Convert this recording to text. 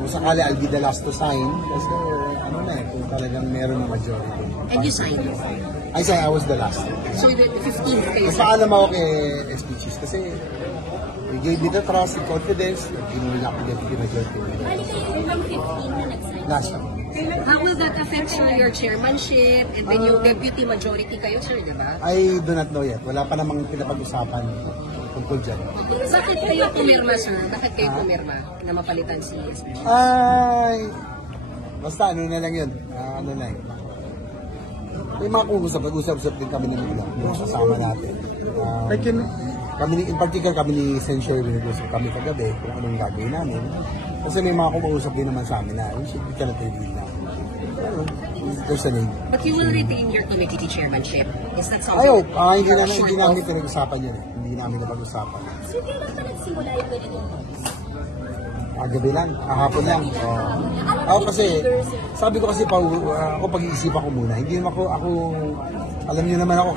kung sakali I'll be the last to sign, kasi ano na eh, kung talagang meron ng majority. And you signed? I said I was the last. So the 15th kayo? Nagpaalam ako kay SP Cheese kasi he gave me the trust and confidence, ginuwi niya ako deputy majority. Bali kayo yung 15 na nag-sign? Last time. How will that affect your chairmanship and then yung deputy majority kayo, sir, di ba? I do not know yet. Wala pa namang pinapag-usapan tungkol dyan. Bakit kayo pumirma, sir? Bakit kayo pumirma na mapalitan si SP? Ay, basta ano na lang yun. Ano na yun. May mga pag-usap din kami ng mga kasama natin. Kami in particular, kami ni Senator Binigusap kami kagabi kung anong gagawin namin. Kasi may mga kumausap din naman sa amin na we should be cannot reveal na. There's a name. But you will retain your committee chairmanship. Is that something? Ayaw, hindi namin pinag-usapan yun eh. Hindi namin napag-usapan. So kailan ka nagsimula yung ganitong Gabi lang, hapon lang. Ako kasi, sabi ko kasi, ako pag-iisipan ko muna. Hindi naman ako, alam niyo naman ako,